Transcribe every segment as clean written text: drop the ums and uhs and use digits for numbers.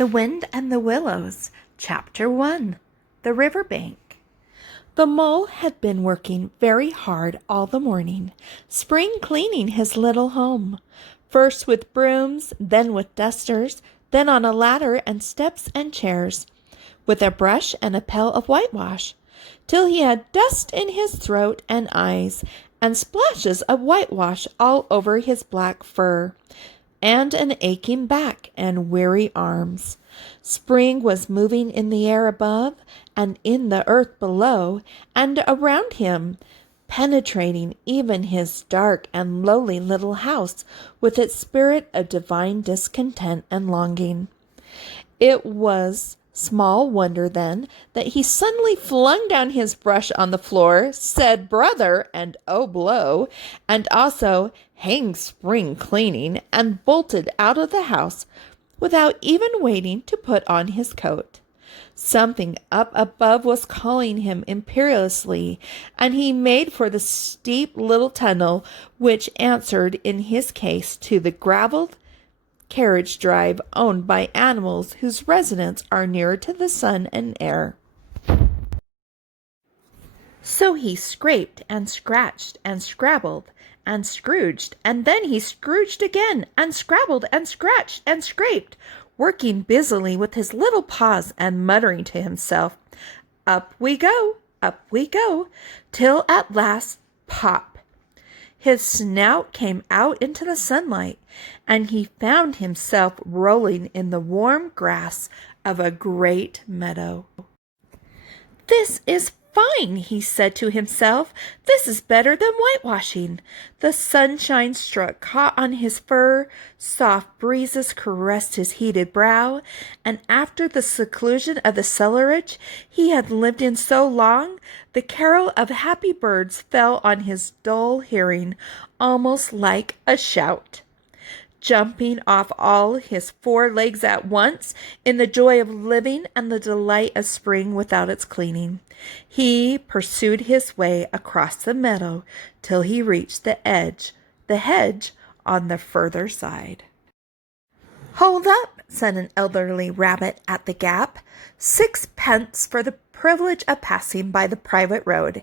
The Wind and the Willows, Chapter 1, The Riverbank. The mole had been working very hard all the morning, spring cleaning his little home, first with brooms, then with dusters, then on a ladder and steps and chairs, with a brush and a pail of whitewash, till he had dust in his throat and eyes, and splashes of whitewash all over his black fur, and an aching back and weary arms. Spring was moving in the air above and in the earth below and around him, penetrating even his dark and lowly little house with its spirit of divine discontent and longing. It was small wonder, then, that he suddenly flung down his brush on the floor, said brother and oh blow, and also hang spring cleaning, and bolted out of the house without even waiting to put on his coat. Something up above was calling him imperiously, and he made for the steep little tunnel which answered in his case to the gravelled carriage drive owned by animals whose residents are nearer to the sun and air. So he scraped and scratched and scrabbled and scrooged, and then he scrooged again and scrabbled and scratched and scraped, working busily with his little paws and muttering to himself, up we go, till at last, pop! His snout came out into the sunlight, and he found himself rolling in the warm grass of a great meadow. "This is fine," he said to himself. "This is better than whitewashing." The sunshine struck hot on his fur, soft breezes caressed his heated brow, and after the seclusion of the cellarage he had lived in so long, the carol of happy birds fell on his dull hearing almost like a shout. Jumping off all his 4 legs at once, in the joy of living and the delight of spring without its cleaning, he pursued his way across the meadow till he reached the hedge on the further side. "Hold up," said an elderly rabbit at the gap. "6 pence for the privilege of passing by the private road."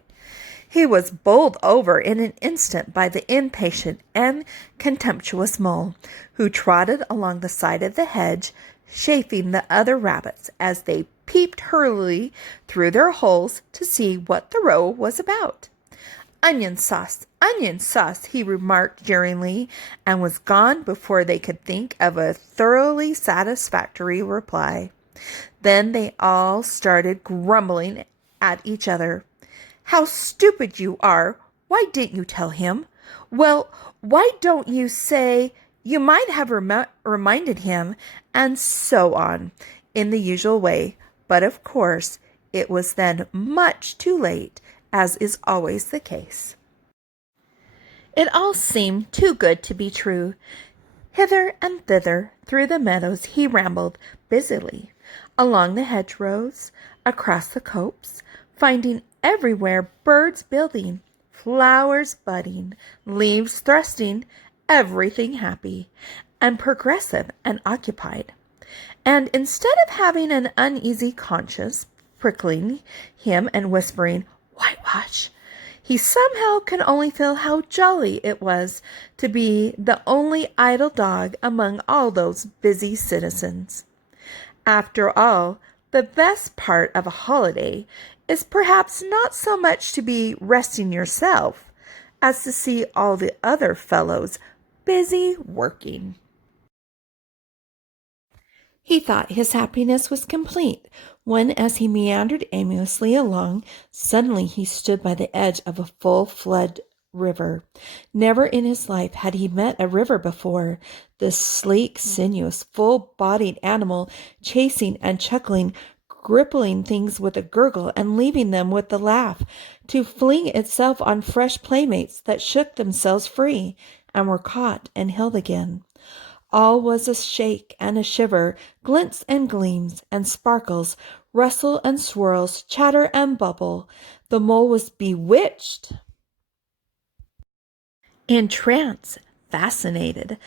He was bowled over in an instant by the impatient and contemptuous mole, who trotted along the side of the hedge, chaffing the other rabbits as they peeped hurriedly through their holes to see what the row was about. onion sauce," he remarked jeeringly, and was gone before they could think of a thoroughly satisfactory reply. Then they all started grumbling at each other. "How stupid you are! Why didn't you tell him? Well, why don't you say you might have reminded him?" And so on, in the usual way. But of course it was then much too late, as is always the case. It all seemed too good to be true. Hither and thither through the meadows he rambled busily, along the hedgerows, across the copse, finding everywhere birds building, flowers budding, leaves thrusting, everything happy and progressive and occupied. And instead of having an uneasy conscience prickling him and whispering, "Whitewash," he somehow could only feel how jolly it was to be the only idle dog among all those busy citizens. After all, the best part of a holiday is perhaps not so much to be resting yourself as to see all the other fellows busy working. He thought his happiness was complete when, as he meandered aimlessly along, suddenly he stood by the edge of a full-flood river. Never in his life had he met a river before. This sleek, sinuous, full-bodied animal, chasing and chuckling, gripping things with a gurgle and leaving them with a laugh, to fling itself on fresh playmates that shook themselves free and were caught and held again. All was a shake and a shiver, glints and gleams and sparkles, rustle and swirls, chatter and bubble. The mole was bewitched, entranced, fascinated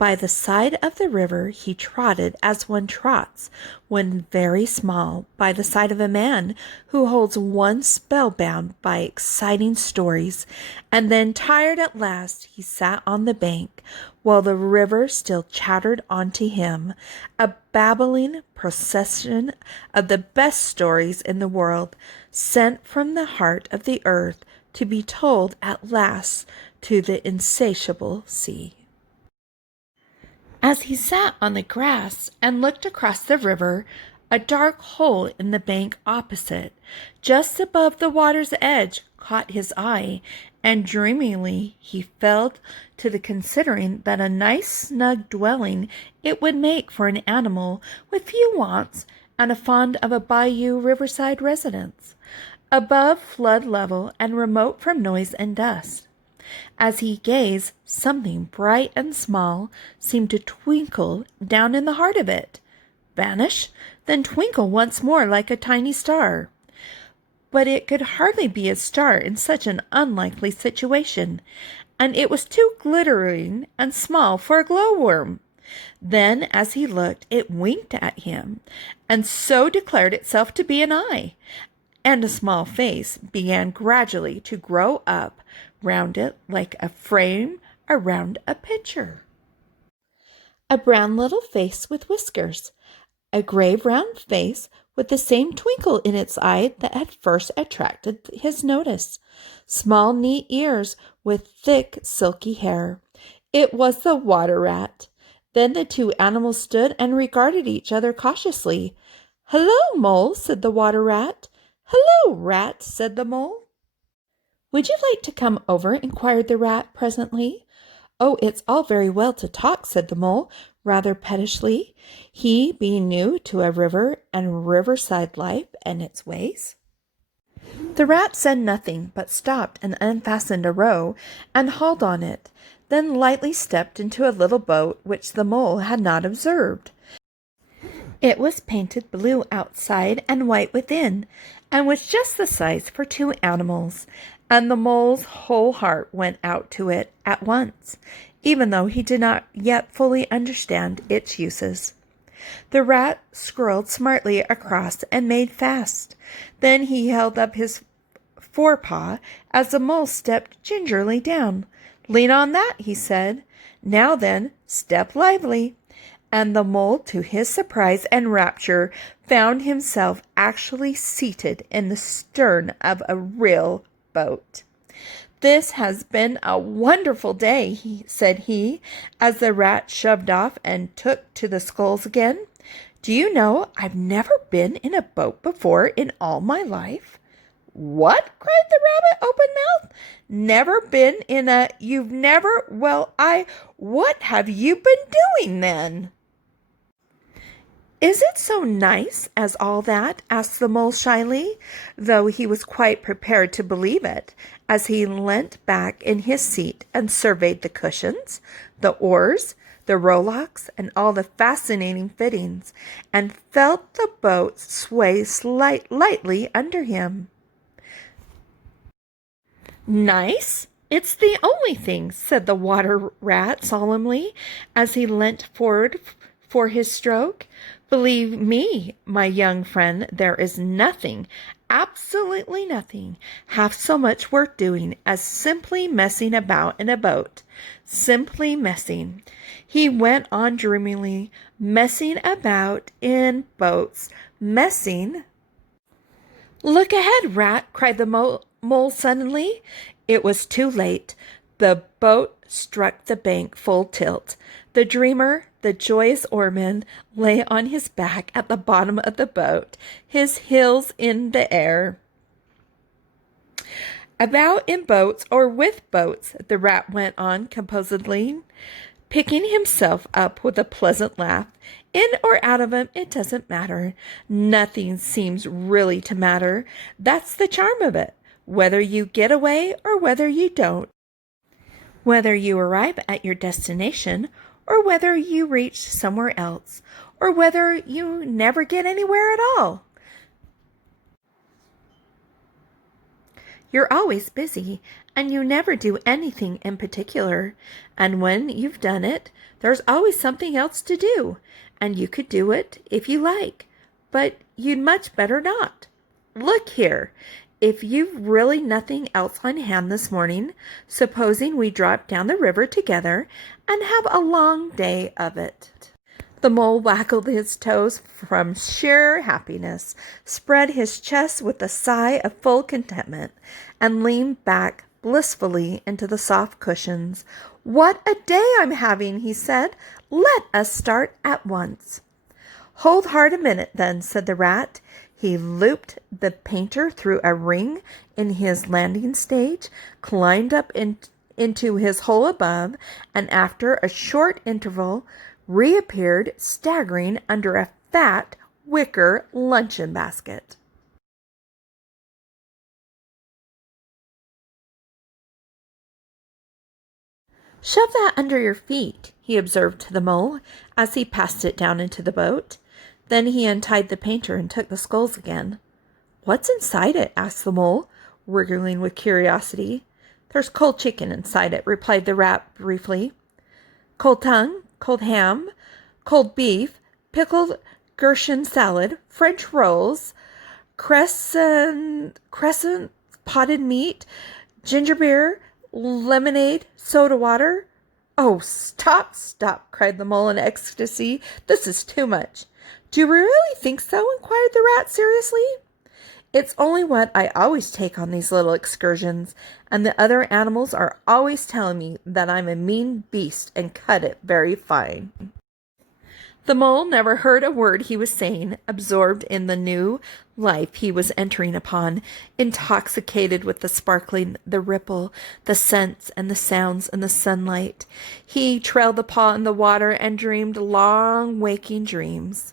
By the side of the river he trotted as one trots, when very small, by the side of a man who holds one spellbound by exciting stories, and then, tired at last, he sat on the bank, while the river still chattered on to him, a babbling procession of the best stories in the world, sent from the heart of the earth to be told at last to the insatiable sea. As he sat on the grass and looked across the river, a dark hole in the bank opposite, just above the water's edge, caught his eye, and dreamily he fell to the considering that a nice snug dwelling it would make for an animal with few wants and fond of a bayou riverside residence, above flood level and remote from noise and dust. As he gazed, something bright and small seemed to twinkle down in the heart of it, vanish, then twinkle once more like a tiny star. But it could hardly be a star in such an unlikely situation, and it was too glittering and small for a glowworm. Then, as he looked, it winked at him, and so declared itself to be an eye, and a small face began gradually to grow up round it like a frame around a picture. A brown little face with whiskers, a grave round face with the same twinkle in its eye that had first attracted his notice, small neat ears with thick silky hair. It was the water rat. Then the two animals stood and regarded each other cautiously. "Hello, Mole," said the water rat. "Hello, Rat," said the mole. "Would you like to come over?" inquired the rat presently. "Oh, it's all very well to talk," said the mole, rather pettishly, he being new to a river and riverside life and its ways. The rat said nothing, but stopped and unfastened a row and hauled on it, then lightly stepped into a little boat which the mole had not observed. It was painted blue outside and white within, and was just the size for two animals, and the mole's whole heart went out to it at once, even though he did not yet fully understand its uses. The rat scurried smartly across and made fast. Then he held up his forepaw as the mole stepped gingerly down. "Lean on that," he said. "Now then, step lively." And the mole, to his surprise and rapture, found himself actually seated in the stern of a real boat. "This has been a wonderful day," said he, as the rat shoved off and took to the sculls again. "Do you know, I've never been in a boat before in all my life." "What?" cried the rabbit, open-mouthed. "Never been in a— You've never— Well, What have you been doing then?" "Is it so nice as all that?" asked the mole shyly, though he was quite prepared to believe it, as he leant back in his seat and surveyed the cushions, the oars, the rowlocks, and all the fascinating fittings, and felt the boat sway lightly under him. "Nice? It's the only thing," said the water rat solemnly, as he leant forward for his stroke. "Believe me, my young friend, there is nothing, absolutely nothing, half so much worth doing as simply messing about in a boat. Simply messing," he went on dreamily, "messing about in boats, messing—" "Look ahead, Rat!" cried the mole suddenly. It was too late. The boat struck the bank full tilt. The dreamer, the joyous oarman, lay on his back at the bottom of the boat, his heels in the air. "About in boats or with boats," the rat went on composedly, picking himself up with a pleasant laugh. "In or out of 'em, it doesn't matter. Nothing seems really to matter. That's the charm of it, whether you get away or whether you don't. Whether you arrive at your destination or whether you reach somewhere else, or whether you never get anywhere at all. You're always busy, and you never do anything in particular. And when you've done it, there's always something else to do, and you could do it if you like, but you'd much better not. Look here, if you've really nothing else on hand this morning, supposing we drop down the river together and have a long day of it." The mole waggled his toes from sheer happiness, spread his chest with a sigh of full contentment, and leaned back blissfully into the soft cushions. "What a day I'm having," he said. "Let us start at once." "Hold hard a minute, then," said the rat. He looped the painter through a ring in his landing stage, climbed up into his hole above, and after a short interval reappeared staggering under a fat wicker luncheon basket. "Shove that under your feet," he observed to the mole as he passed it down into the boat. Then he untied the painter and took the sculls again. "What's inside it?" asked the mole, wriggling with curiosity. "There's cold chicken inside it," replied the rat briefly. "Cold tongue, cold ham, cold beef, pickled gherkin salad, French rolls, crescent, potted meat, ginger beer, lemonade, soda water." "Oh, stop, stop," cried the mole in ecstasy. "This is too much." "Do you really think so?" inquired the rat seriously. "It's only what I always take on these little excursions, and the other animals are always telling me that I'm a mean beast and cut it very fine." The mole never heard a word he was saying, absorbed in the new life he was entering upon, intoxicated with the sparkling, the ripple, the scents and the sounds and the sunlight. He trailed the paw in the water and dreamed long waking dreams.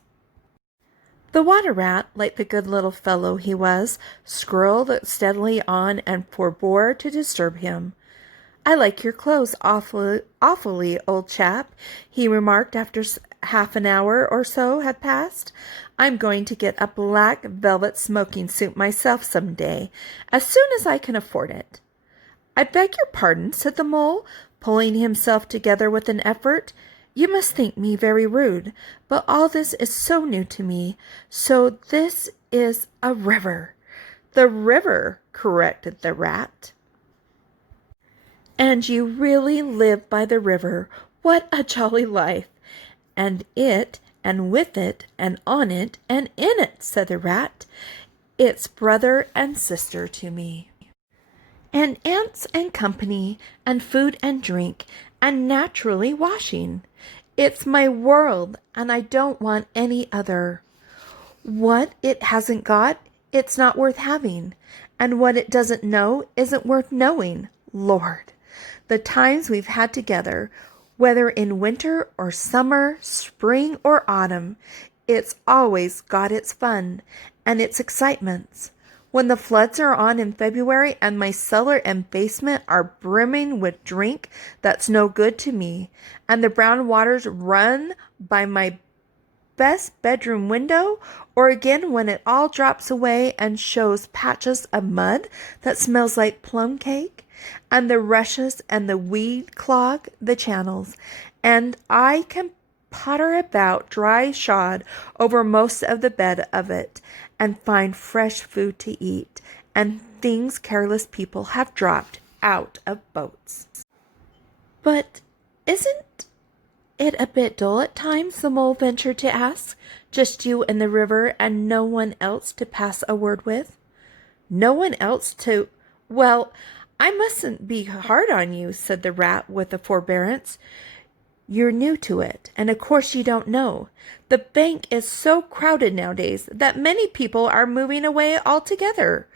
The water rat, like the good little fellow he was, scrolled steadily on and forbore to disturb him. "I like your clothes awfully, old chap," he remarked after half an hour or so had passed. "I'm going to get a black velvet smoking suit myself some day, as soon as I can afford it." "I beg your pardon," said the mole, pulling himself together with an effort. "You must think me very rude, but all this is so new to me. So this is a river." "The river," corrected the rat. "And you really live by the river. What a jolly life!" "And it, and with it, and on it, and in it," said the rat. "It's brother and sister to me. And aunts and company, and food and drink, and naturally washing. It's my world, and I don't want any other. What it hasn't got, it's not worth having, and what it doesn't know isn't worth knowing. Lord, the times we've had together, whether in winter or summer, spring or autumn, it's always got its fun and its excitements. When the floods are on in February and my cellar and basement are brimming with drink that's no good to me, and the brown waters run by my best bedroom window, or again when it all drops away and shows patches of mud that smells like plum cake, and the rushes and the weed clog the channels, and I can potter about dry shod over most of the bed of it, and find fresh food to eat, and things careless people have dropped out of boats." "But isn't it a bit dull at times?" the mole ventured to ask. "Just you and the river, and no one else to pass a word with?" "No one else to... Well, I mustn't be hard on you," said the rat with a forbearance. "You're new to it, and of course you don't know. The bank is so crowded nowadays that many people are moving away altogether.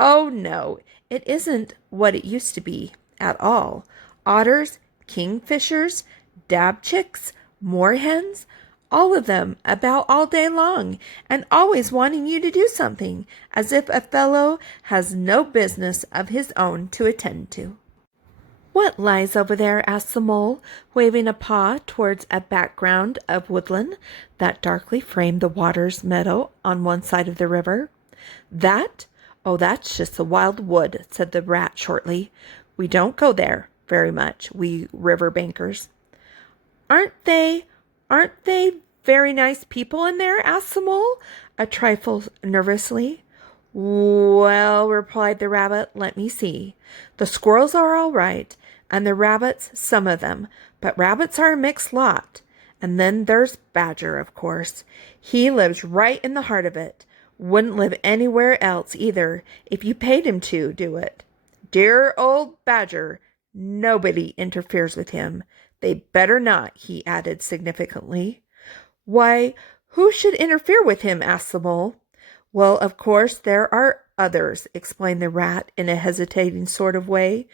Oh, no, it isn't what it used to be at all. Otters, kingfishers, dabchicks, moorhens, all of them about all day long, and always wanting you to do something, as if a fellow has no business of his own to attend to." "What lies over there?" asked the mole, waving a paw towards a background of woodland that darkly framed the water's meadow on one side of the river. "That? "Oh, that's just the wild wood," said the rat shortly. "We don't go there very much, we river bankers." "Aren't they very nice people in there?" asked the mole, a trifle nervously. "Well," replied the rabbit, "let me see. The squirrels are all right, and the rabbits, some of them, but rabbits are a mixed lot. And then there's Badger, of course. He lives right in the heart of it. Wouldn't live anywhere else either, if you paid him to do it. Dear old Badger, nobody interferes with him. They better not," he added significantly. "Why, who should interfere with him?" asked the mole. "Well, of course, there are others," explained the rat in a hesitating sort of way.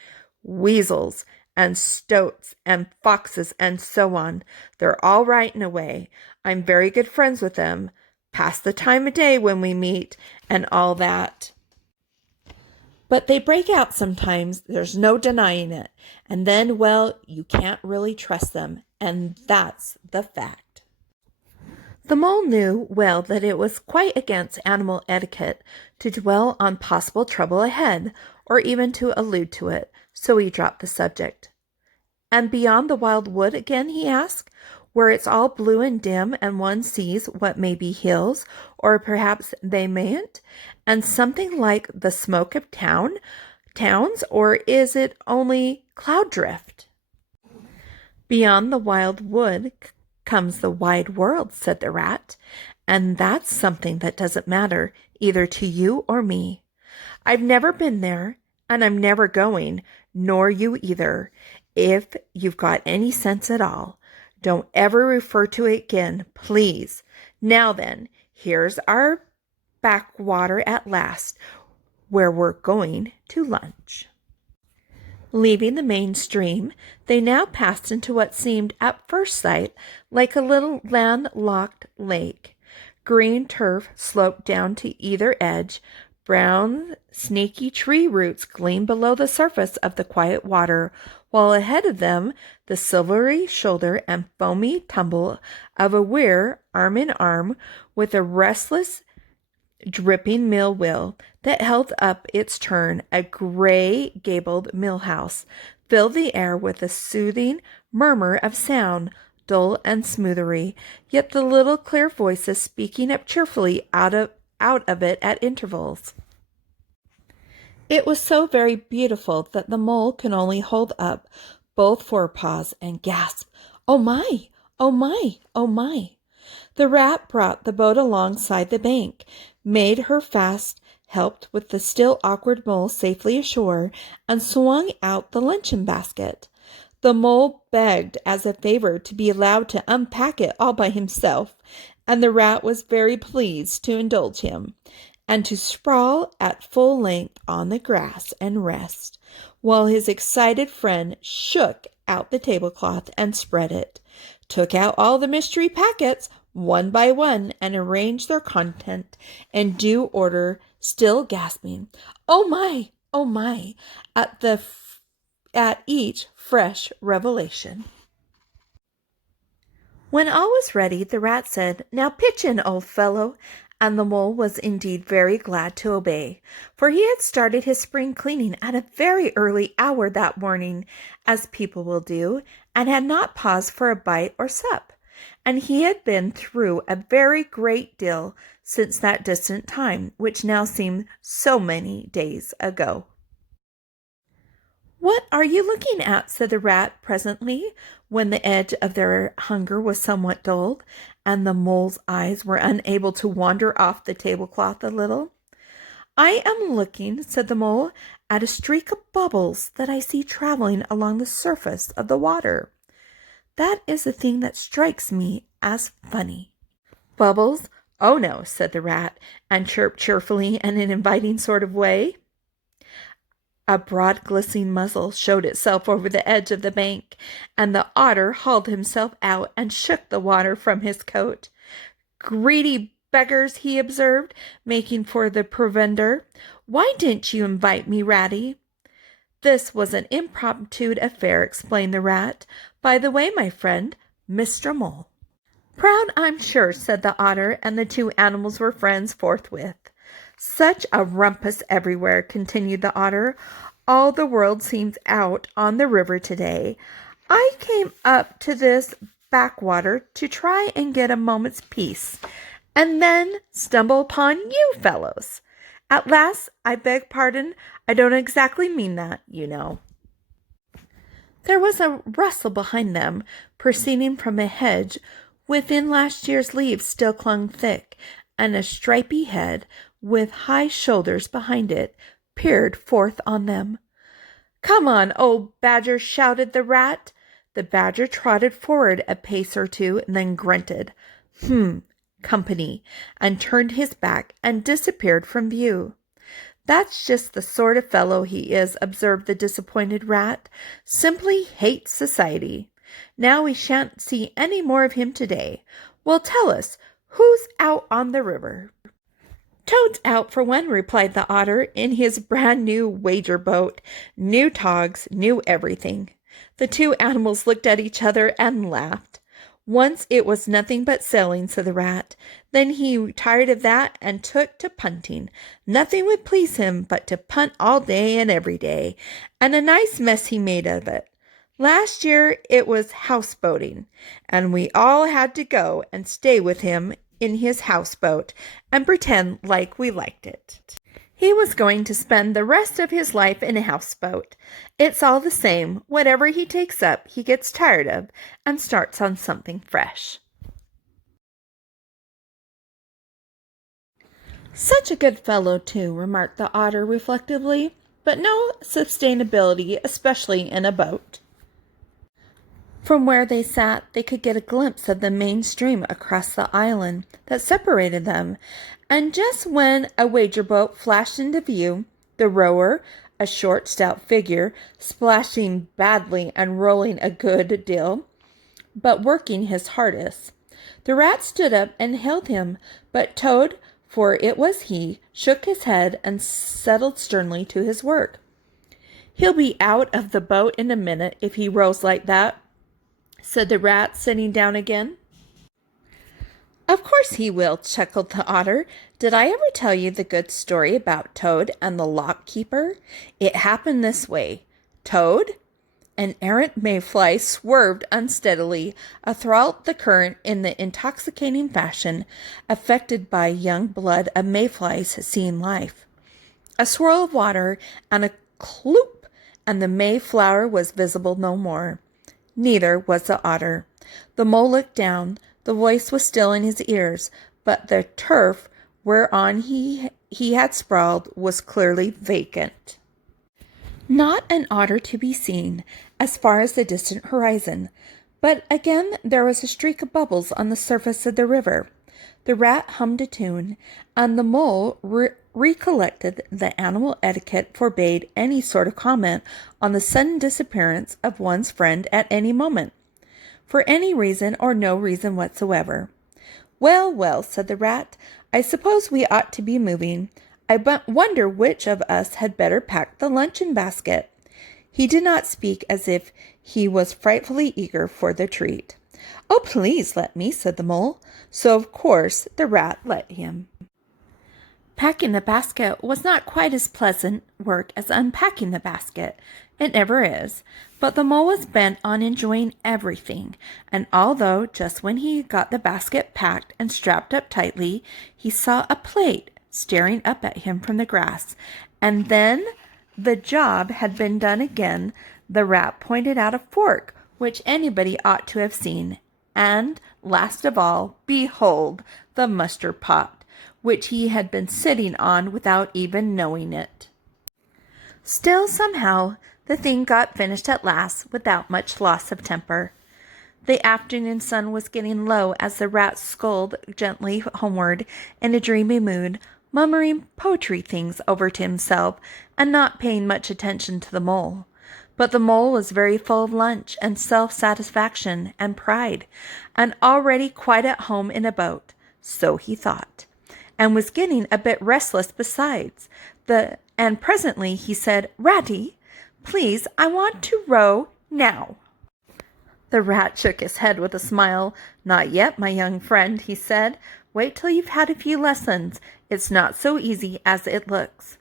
"Weasels and stoats and foxes and so on. They're all right in a way. I'm very good friends with them. Pass the time of day when we meet and all that. But they break out sometimes, there's no denying it. And then, well, you can't really trust them. And that's the fact." The mole knew well that it was quite against animal etiquette to dwell on possible trouble ahead, or even to allude to it, so he dropped the subject. "And beyond the wild wood again?" he asked, "where it's all blue and dim and one sees what may be hills, or perhaps they mayn't, and something like the smoke of towns, or is it only cloud drift?" "Beyond the wild wood comes the wide world," said the rat, "and that's something that doesn't matter either to you or me. I've never been there, and I'm never going, nor you either. If you've got any sense at all, don't ever refer to it again, please. Now then, here's our backwater at last, where we're going to lunch." Leaving the main stream, they now passed into what seemed at first sight like a little land-locked lake. Green turf sloped down to either edge. Brown, snaky tree roots gleamed below the surface of the quiet water, while ahead of them the silvery shoulder and foamy tumble of a weir, arm in arm with a restless dripping mill wheel that held up its turn, a gray gabled mill house, filled the air with a soothing murmur of sound, dull and smoothery, yet the little clear voices speaking up cheerfully out of it at intervals. It was so very beautiful that the mole could only hold up both forepaws and gasp, "Oh my! Oh my! Oh my!" The rat brought the boat alongside the bank, made her fast, helped with the still awkward mole safely ashore, and swung out the luncheon basket. The mole begged as a favor to be allowed to unpack it all by himself, and the rat was very pleased to indulge him, and to sprawl at full length on the grass and rest, while his excited friend shook out the tablecloth and spread it, took out all the mystery packets one by one, and arranged their content in due order, still gasping, "Oh my! Oh my!" at each fresh revelation. When all was ready, the rat said, "Now pitch in, old fellow," and the mole was indeed very glad to obey, for he had started his spring cleaning at a very early hour that morning, as people will do, and had not paused for a bite or sup, and he had been through a very great deal since that distant time, which now seemed so many days ago. "What are you looking at?" said the rat presently, when the edge of their hunger was somewhat dulled, and the mole's eyes were unable to wander off the tablecloth a little. "I am looking," said the mole, "at a streak of bubbles that I see traveling along the surface of the water. That is the thing that strikes me as funny." "Bubbles? Oh no," said the rat, and chirped cheerfully in an inviting sort of way. A broad glistening muzzle showed itself over the edge of the bank, and the otter hauled himself out and shook the water from his coat. "Greedy beggars," he observed, making for the provender. "Why didn't you invite me, Ratty?" "This was an impromptu affair," explained the rat. "By the way, my friend, Mr. Mole." "Proud, I'm sure," said the otter, and the two animals were friends forthwith. Such a rumpus everywhere, continued the Otter. All the world seems out on the river today. I came up to this backwater to try and get a moment's peace, and then stumble upon you fellows. At last, I beg pardon, I don't exactly mean that, you know. There was a rustle behind them, proceeding from a hedge within last year's leaves still clung thick, and a stripy head with high shoulders behind it peered forth on them. "Come on, old Badger," shouted the Rat. The Badger trotted forward a pace or two and then grunted, company, and turned his back and disappeared from view. "That's just the sort of fellow he is," observed the disappointed Rat. "Simply hates society. Now we shan't see any more of him today. Well, tell us, who's out on the river?" "Toad's out for one," replied the Otter, "in his brand new wager boat. New togs, new everything." The two animals looked at each other and laughed. "Once it was nothing but sailing," said the Rat. "Then he tired of that and took to punting. Nothing would please him but to punt all day and every day, and a nice mess he made of it. Last year it was houseboating, and we all had to go and stay with him in his houseboat and pretend like we liked it. He was going to spend the rest of his life in a houseboat. It's all the same. Whatever he takes up, he gets tired of and starts on something fresh." "Such a good fellow, too," remarked the Otter reflectively, "but no sustainability, especially in a boat." From where they sat, they could get a glimpse of the main stream across the island that separated them, and just when a wager boat flashed into view, the rower, a short, stout figure, splashing badly and rolling a good deal, but working his hardest. The Rat stood up and hailed him, but Toad, for it was he, shook his head and settled sternly to his work. "He'll be out of the boat in a minute if he rows like that," said the Rat, sitting down again. "Of course he will," chuckled the Otter. "Did I ever tell you the good story about Toad and the lock keeper? It happened this way. Toad?" An errant mayfly swerved unsteadily athwart the current in the intoxicating fashion affected by young blood of mayflies seeing life. A swirl of water and a cloop, and the Mayflower was visible no more. Neither was the Otter. The Mole looked down. The voice was still in his ears, but the turf whereon he had sprawled was clearly vacant. Not an otter to be seen, as far as the distant horizon, but again there was a streak of bubbles on the surface of the river. The Rat hummed a tune, and the Mole recollected that animal etiquette forbade any sort of comment on the sudden disappearance of one's friend at any moment, for any reason or no reason whatsoever. "Well, well," said the Rat, "I suppose we ought to be moving. I wonder which of us had better pack the luncheon basket." He did not speak as if he was frightfully eager for the treat. "Oh, please let me," said the Mole. So, of course, the Rat let him. Packing the basket was not quite as pleasant work as unpacking the basket. It never is. But the Mole was bent on enjoying everything, and although just when he got the basket packed and strapped up tightly, he saw a plate staring up at him from the grass, and then the job had been done again, the Rat pointed out a fork, which anybody ought to have seen, and, last of all, behold, the mustard pot, which he had been sitting on without even knowing it. Still, somehow, the thing got finished at last without much loss of temper. The afternoon sun was getting low as the Rat sculled gently homeward in a dreamy mood, murmuring poetry things over to himself and not paying much attention to the Mole. But the Mole was very full of lunch and self-satisfaction and pride, and already quite at home in a boat, so he thought, and was getting a bit restless besides. And presently he said, "Ratty, please, I want to row now." The Rat shook his head with a smile. "Not yet, my young friend," he said. Wait till you've had a few lessons. It's not so easy as it looks."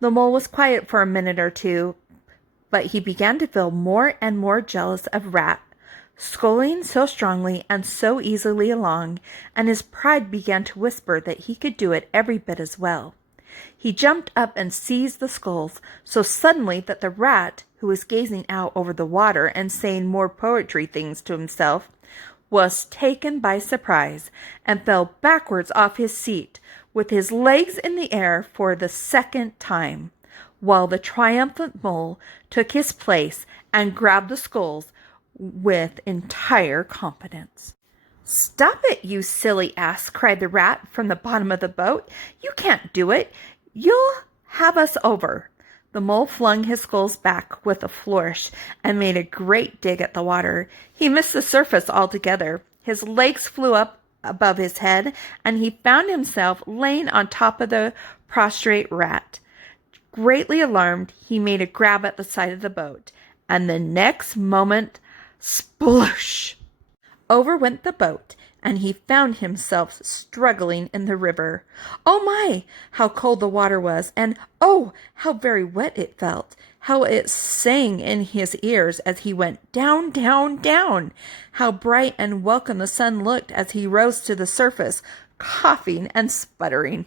The mole was quiet for a minute or two, but he began to feel more and more jealous of Rat, sculling so strongly and so easily along, and his pride began to whisper that he could do it every bit as well. He jumped up and seized the sculls so suddenly that the Rat, who was gazing out over the water and saying more poetry things to himself, was taken by surprise and fell backwards off his seat with his legs in the air for the second time, while the triumphant mole took his place and grabbed the sculls with entire confidence. "Stop it, you silly ass," cried the Rat from the bottom of the boat. "You can't do it. You'll have us over." The mole flung his sculls back with a flourish and made a great dig at the water. He missed the surface altogether. His legs flew up above his head, and he found himself laying on top of the prostrate Rat. Greatly alarmed, he made a grab at the side of the boat, and the next moment, sploosh! Over went the boat, and he found himself struggling in the river. Oh my! How cold the water was, and oh, how very wet it felt! How it sang in his ears as he went down, down, down! How bright and welcome the sun looked as he rose to the surface, coughing and sputtering!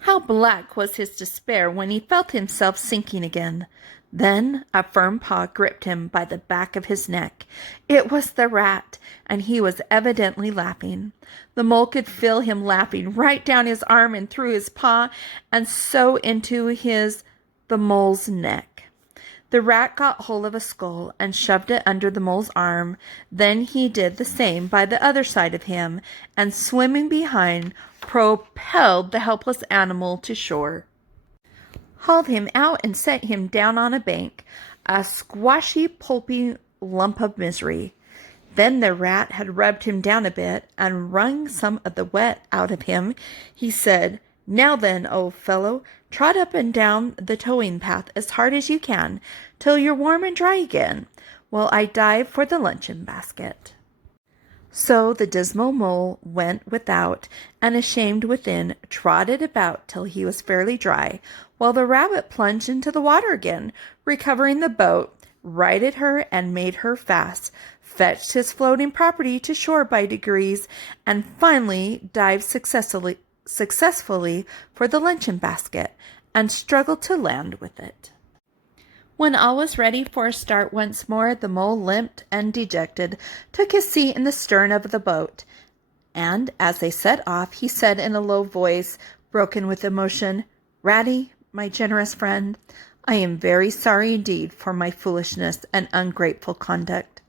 How black was his despair when he felt himself sinking again. Then a firm paw gripped him by the back of his neck. It was the Rat, and he was evidently laughing. The mole could feel him laughing right down his arm and through his paw, and so into the mole's neck. The Rat got hold of a skull and shoved it under the mole's arm. Then he did the same by the other side of him, and swimming behind, propelled the helpless animal to shore, hauled him out and set him down on a bank, a squashy, pulpy lump of misery. Then the Rat had rubbed him down a bit and wrung some of the wet out of him. He said, "Now then, old fellow, trot up and down the towing path as hard as you can, till you're warm and dry again, while I dive for the luncheon basket." So the dismal mole went without, and ashamed within, trotted about till he was fairly dry, while the Rabbit plunged into the water again, recovering the boat, righted her and made her fast, fetched his floating property to shore by degrees, and finally dived successfully for the luncheon basket, and struggled to land with it. When all was ready for a start once more, the mole, limped and dejected, took his seat in the stern of the boat, and as they set off, he said in a low voice, broken with emotion, "Ratty, my generous friend, I am very sorry indeed for my foolishness and ungrateful conduct.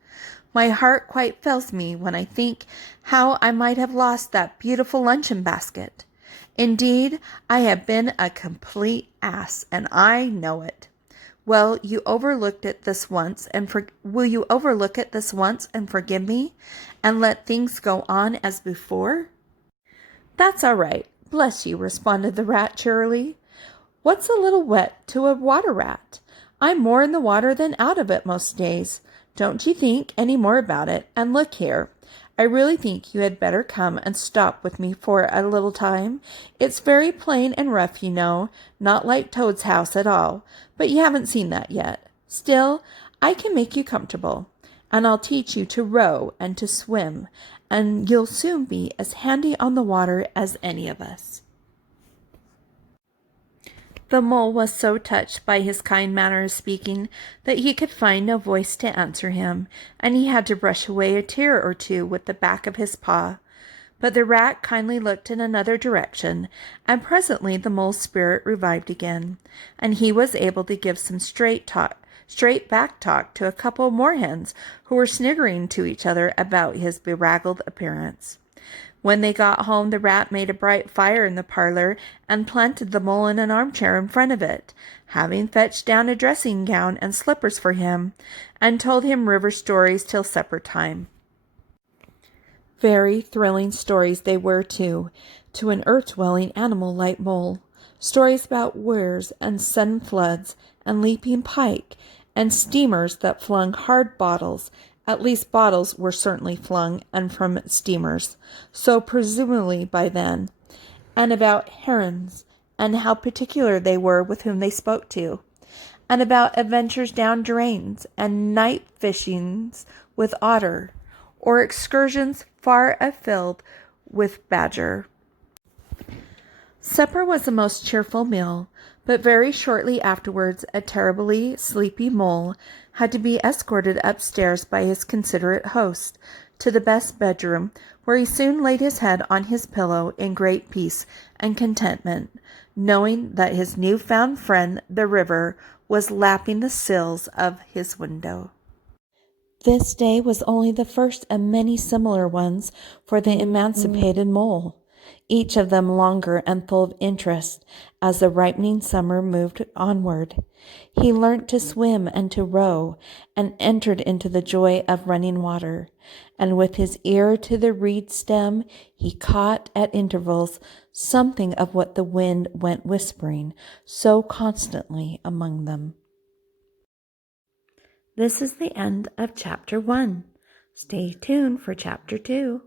My heart quite fails me when I think how I might have lost that beautiful luncheon basket. Indeed, I have been a complete ass, and I know it. Will you overlook it this once and forgive me, and let things go on as before?" "That's all right, bless you," responded the Rat cheerily. "What's a little wet to a water rat? I'm more in the water than out of it most days. Don't you think any more about it, and look here. I really think you had better come and stop with me for a little time. It's very plain and rough, you know, not like Toad's house at all, but you haven't seen that yet. Still, I can make you comfortable, and I'll teach you to row and to swim, and you'll soon be as handy on the water as any of us." The mole was so touched by his kind manner of speaking that he could find no voice to answer him, and he had to brush away a tear or two with the back of his paw. But the Rat kindly looked in another direction, and presently the mole's spirit revived again, and he was able to give some straight back talk to a couple of moorhens who were sniggering to each other about his bedraggled appearance. When they got home, the Rat made a bright fire in the parlor and planted the mole in an armchair in front of it, having fetched down a dressing gown and slippers for him, and told him river stories till supper time. Very thrilling stories they were, too, to an earth-dwelling animal like mole. Stories about weirs and sudden floods and leaping pike and steamers that flung hard bottles At least bottles were certainly flung, and from steamers, so presumably by then, and about herons, and how particular they were with whom they spoke to, and about adventures down drains, and night fishings with otter, or excursions far afield with badger. Supper was a most cheerful meal, but very shortly afterwards a terribly sleepy mole had to be escorted upstairs by his considerate host to the best bedroom, where he soon laid his head on his pillow in great peace and contentment, knowing that his new-found friend, the river, was lapping the sills of his window. This day was only the first of many similar ones for the emancipated mole, each of them longer and full of interest as the ripening summer moved onward. He learnt to swim and to row, and entered into the joy of running water, and with his ear to the reed stem he caught at intervals something of what the wind went whispering so constantly among them. This is the end of Chapter 1. Stay tuned for Chapter 2.